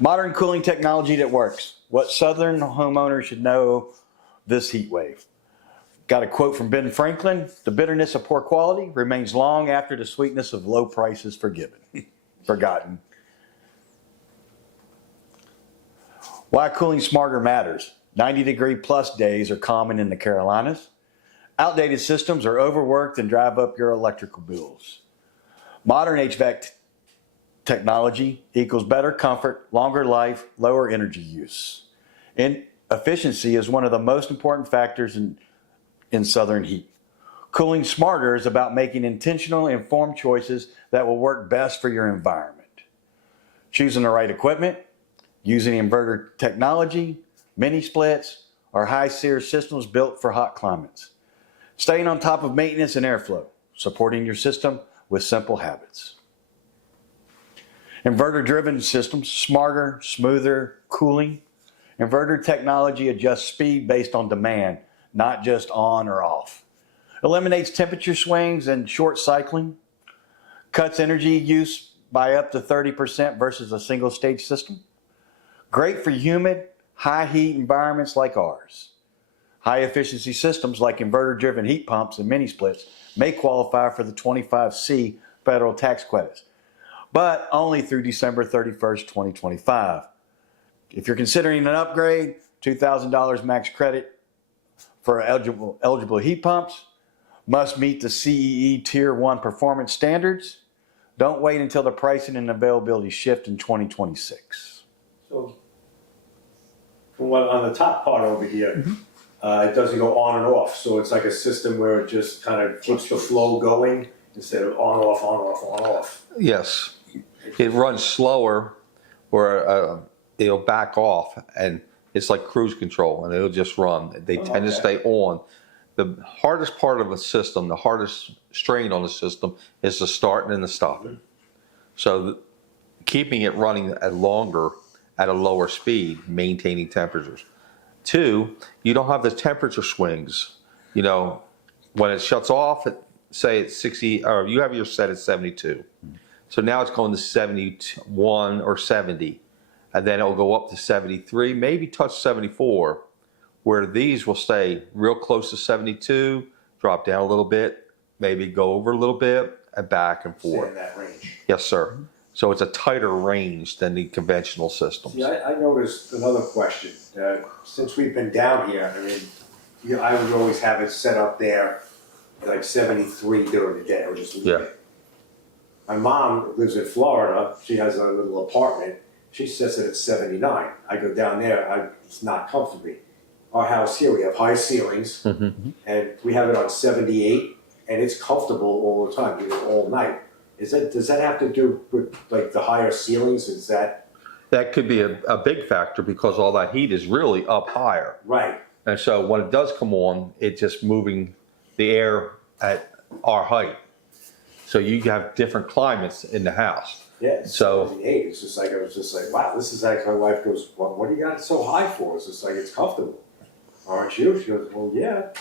Modern cooling technology that works. What Southern homeowners should know this heat wave. Got a quote from Ben Franklin. The bitterness of poor quality remains long after the sweetness of low prices forgotten. Why cooling smarter matters. 90-degree plus days are common in the Carolinas. Outdated systems are overworked and drive up your electrical bills. Modern HVAC technology equals better comfort, longer life, lower energy use. And efficiency is one of the most important factors in Southern heat. Cooling smarter is about making intentional, informed choices that will work best for your environment. Choosing the right equipment, using inverter technology, mini splits, or high SEER systems built for hot climates. Staying on top of maintenance and airflow, supporting your system with simple habits. Inverter-driven systems, smarter, smoother cooling. Inverter technology adjusts speed based on demand, not just on or off. Eliminates temperature swings and short cycling. Cuts energy use by up to 30% versus a single stage system. Great for humid, high heat environments like ours. High efficiency systems like inverter-driven heat pumps and mini splits may qualify for the 25C federal tax credits, but only through December 31st, 2025. If you're considering an upgrade, $2,000 max credit for eligible heat pumps, must meet the CEE Tier 1 performance standards. Don't wait until the pricing and availability shift in 2026. So, from what on the top part over here, it doesn't go on and off. So it's like a system where it just kind of keeps the flow going instead of on, off, on, off, on, off. Yes. It runs slower or it'll back off, and it's like cruise control, and it'll just run. They tend to stay on. The hardest part of a system, the hardest strain on the system is the starting and the stopping. So keeping it running longer at a lower speed, maintaining temperatures. Two, you don't have the temperature swings. You know, when it shuts off, say it's 60, or you have your set at 72. So now it's going to 71 or 70, and then it'll go up to 73, maybe touch 74, where these will stay real close to 72, drop down a little bit, maybe go over a little bit, and back and forth. Stay in that range. Yes, sir. So it's a tighter range than the conventional systems. See, I noticed another question. Since we've been down here, I mean, I would always have it set up there like 73 during the day. I would just leave it. My mom lives in Florida. She has a little apartment. She sets it at 79. I go down there. It's not comfortable. Our house here, we have high ceilings, and we have it on 78, and it's comfortable all the time, even all night. Does that have to do with like the higher ceilings? Is that? That could be a big factor because all that heat is really up higher. Right. And so when it does come on, it's just moving the air at our height. So you have different climates in the house. Yeah. So 78. It's just like I was just like, wow, this is like my wife goes, well, what do you got it so high for? It's just like it's comfortable, aren't you? She goes, well, yeah.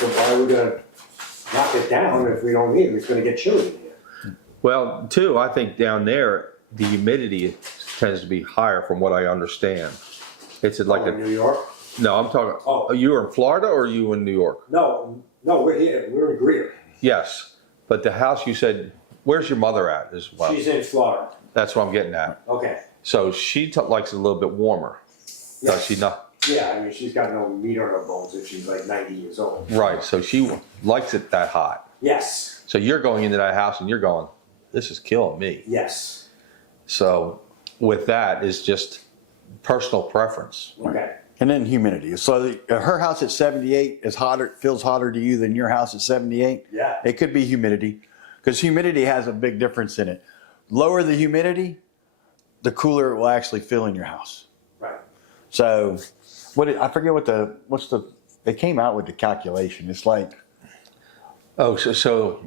So why are we gonna knock it down if we don't need it? It's gonna get chilly in here. well, too, I think down there the humidity tends to be higher, from what I understand. It's like in New York. No, I'm talking. Oh, You were in Florida or you were in New York? No, we're here. We're in Greer. Yes, but the house you said. Where's your mother at as well? She's in Florida. That's what I'm getting at. Okay. So she likes it a little bit warmer. Does she not? Yeah, I mean, she's got no meat on her bones if she's like 90 years old. Right, so she likes it that hot. Yes. So you're going into that house and you're going, this is killing me. Yes. So with that is just personal preference. Okay. And then humidity. So her house at 78 is hotter, feels hotter to you than your house at 78. Yeah. It could be humidity, because humidity has a big difference in it. Lower the humidity, the cooler it will actually feel in your house. Right. So I forget they came out with the calculation. It's like, Oh, so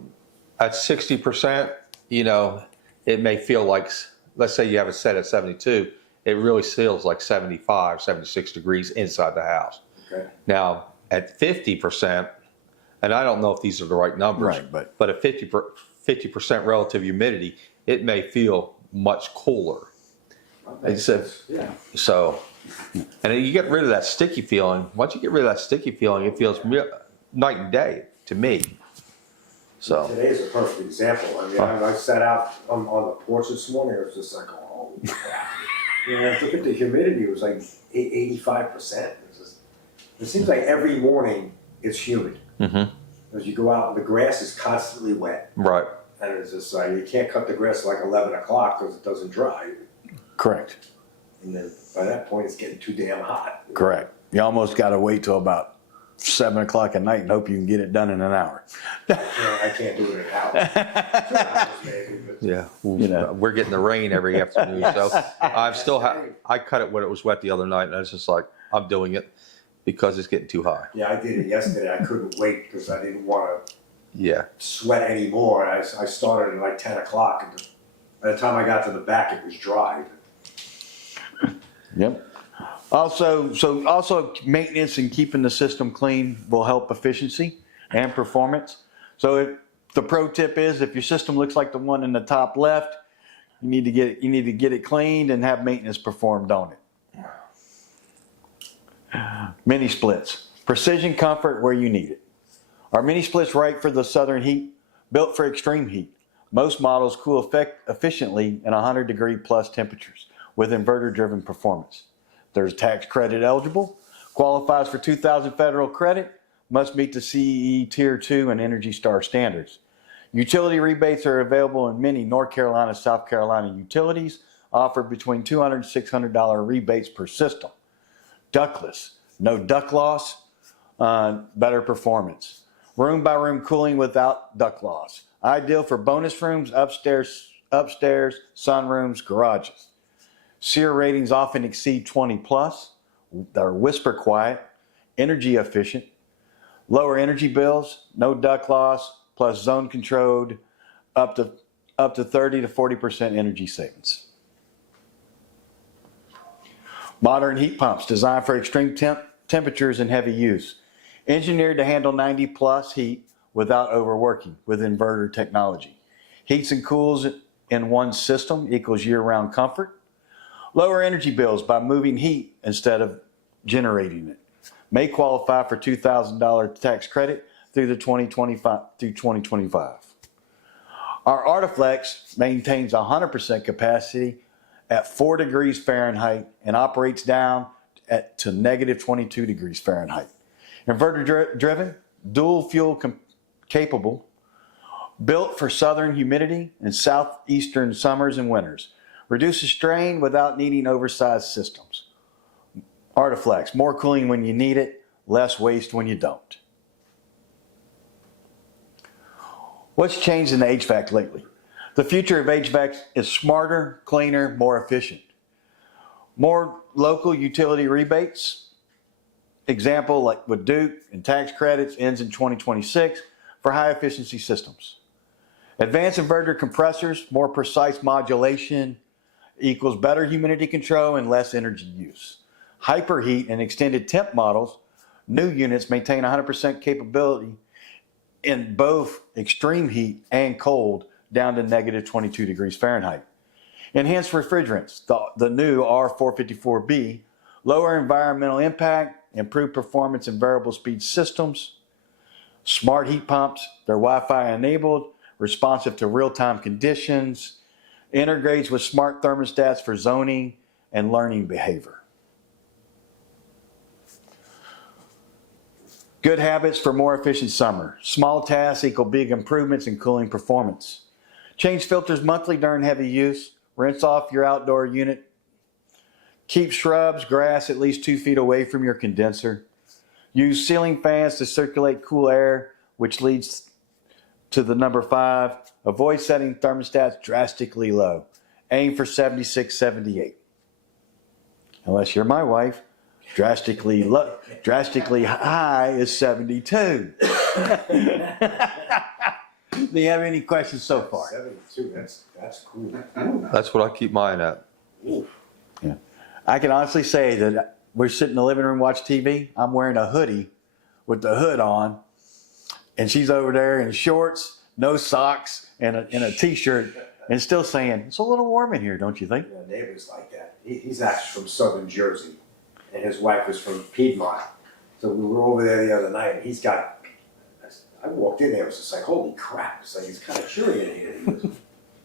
at 60%, you know, it may feel like, let's say you have it set at 72, it really feels like 75, 76 degrees inside the house. Okay. Now, at 50%, and I don't know if these are the right numbers, right, but at 50% relative humidity, it may feel much cooler. They said, Yeah. so, and then you get rid of that sticky feeling. Once you get rid of that sticky feeling, it feels night and day to me. So, Today is a perfect example. I mean, I sat out on the porch this morning, it was just like, oh, crap. Yeah, look at the humidity, it was like 85%. It seems like every morning it's humid. As you go out, and the grass is constantly wet. right. And it's just like, you can't cut the grass like 11 o'clock because it doesn't dry. Correct. And then by that point, it's getting too damn hot. Correct. You almost got to wait till about 7 o'clock at night and hope you can get it done in an hour. Yeah, I can't do it in an hour. 2 hours maybe, but Yeah. You know. We're getting the rain every afternoon. So I'm still, I cut it when it was wet the other night and I was just like, I'm doing it because it's getting too high. yeah, I did it yesterday. I couldn't wait because I didn't want to Yeah. sweat anymore. I started at like 10 o'clock, and by the time I got to the back, it was dry. Yep. Also maintenance and keeping the system clean will help efficiency and performance. So the pro tip is if your system looks like the one in the top left, you need to get it cleaned and have maintenance performed on it. Mini splits, precision comfort where you need it. Are mini splits right for the southern heat? Built for extreme heat. Most models cool efficiently in 100-degree plus temperatures with inverter-driven performance. There's tax credit eligible, qualifies for 2,000 federal credit, must meet the CEE Tier 2 and Energy Star standards. Utility rebates are available in many North Carolina, South Carolina utilities, offered between $200 and $600 rebates per system. Ductless, no duct loss, better performance. Room by room cooling without duct loss. Ideal for bonus rooms, upstairs, sunrooms, garages. SEER ratings often exceed 20 plus. They're whisper quiet, energy efficient, lower energy bills, no duct loss, plus zone controlled, up to 30 to 40% energy savings. Modern heat pumps designed for extreme temperatures and heavy use. Engineered to handle 90 plus heat without overworking with inverter technology. Heats and cools in one system equals year-round comfort. Lower energy bills by moving heat instead of generating it. May qualify for $2,000 tax credit through 2025. Our ArcticFlex maintains 100% capacity at 4 degrees Fahrenheit and operates down to negative 22 degrees Fahrenheit. Inverter driven, dual fuel capable, built for southern humidity and southeastern summers and winters. Reduces strain without needing oversized systems. ArcticFlex, more cooling when you need it, less waste when you don't. What's changed in the HVAC lately? The future of HVAC is smarter, cleaner, more efficient. More local utility rebates. Example like with Duke and tax credits ends in 2026 for high efficiency systems. Advanced inverter compressors, more precise modulation equals better humidity control and less energy use. Hyperheat and extended temp models, new units maintain 100% capability in both extreme heat and cold down to negative 22 degrees Fahrenheit. Enhanced refrigerants, the new R454B, lower environmental impact, improved performance in variable speed systems. Smart heat pumps, they're Wi-Fi enabled, responsive to real-time conditions, integrates with smart thermostats for zoning and learning behavior. Good habits for more efficient summer. Small tasks equal big improvements in cooling performance. Change filters monthly during heavy use. Rinse off your outdoor unit. Keep shrubs, grass at least 2 feet away from your condenser. Use ceiling fans to circulate cool air, which leads to the number 5. Avoid setting thermostats drastically low. Aim for 76, 78. Unless you're my wife, drastically high is 72. Do you have any questions so far? 72, that's cool. That's what I keep mine at. Ooh. Yeah. I can honestly say that we're sitting in the living room, watch TV. I'm wearing a hoodie with the hood on, and she's over there in shorts, no socks, and a t-shirt, and still saying, it's a little warm in here, don't you think? Yeah, neighbors like that. he's actually from southern Jersey, and his wife is from Piedmont. So we were over there the other night, and he's got, I walked in there, it was just like, holy crap, it's like, it's kind of chilly in here. He goes,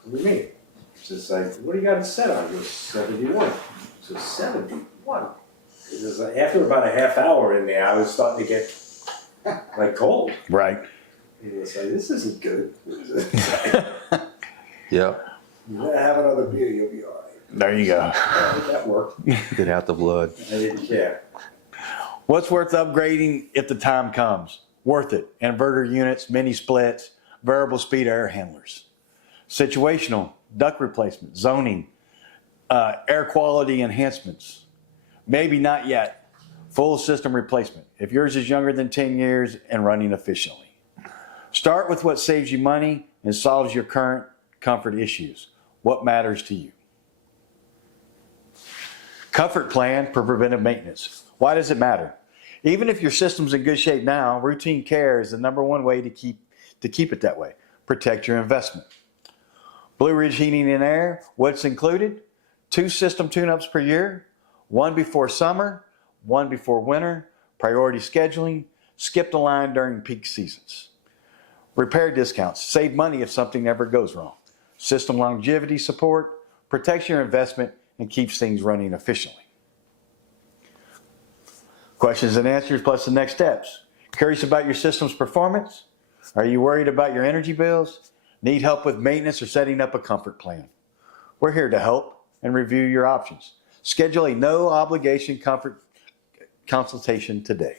what do you mean? It's just like, what do you got it set on? He goes, 71. So 71. It was like, after about a half hour in there, I was starting to get like cold. Right. He was like, this isn't good. Yeah. You gotta have another beer, you'll be all right. There you go. That worked. Get out the blood. I didn't care. What's worth upgrading if the time comes? Worth it. Inverter units, mini splits, variable speed air handlers. Situational, duct replacement, zoning, air quality enhancements. Maybe not yet. Full system replacement. If yours is younger than 10 years and running efficiently. Start with what saves you money and solves your current comfort issues. What matters to you? Comfort plan for preventive maintenance. Why does it matter? Even if your system's in good shape now, routine care is the #1 way to keep it that way. Protect your investment. Blue Ridge Heating and Air, what's included? 2 system tune-ups per year, 1 before summer, 1 before winter, priority scheduling, skip the line during peak seasons. Repair discounts, save money if something ever goes wrong. System longevity support, protects your investment and keeps things running efficiently. Questions and answers plus the next steps. Curious about your system's performance? Are you worried about your energy bills? Need help with maintenance or setting up a comfort plan? We're here to help and review your options. Schedule a no obligation comfort consultation today.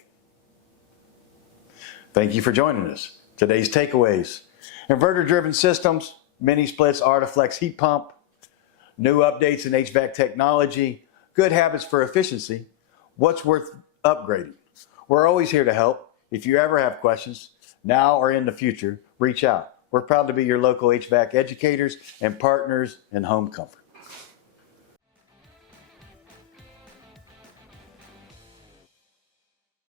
Thank you for joining us. Today's takeaways: inverter-driven systems, mini splits, ArcticFlex heat pump, new updates in HVAC technology, good habits for efficiency. What's worth upgrading? We're always here to help. If you ever have questions, now or in the future, reach out. We're proud to be your local HVAC educators and partners in home comfort.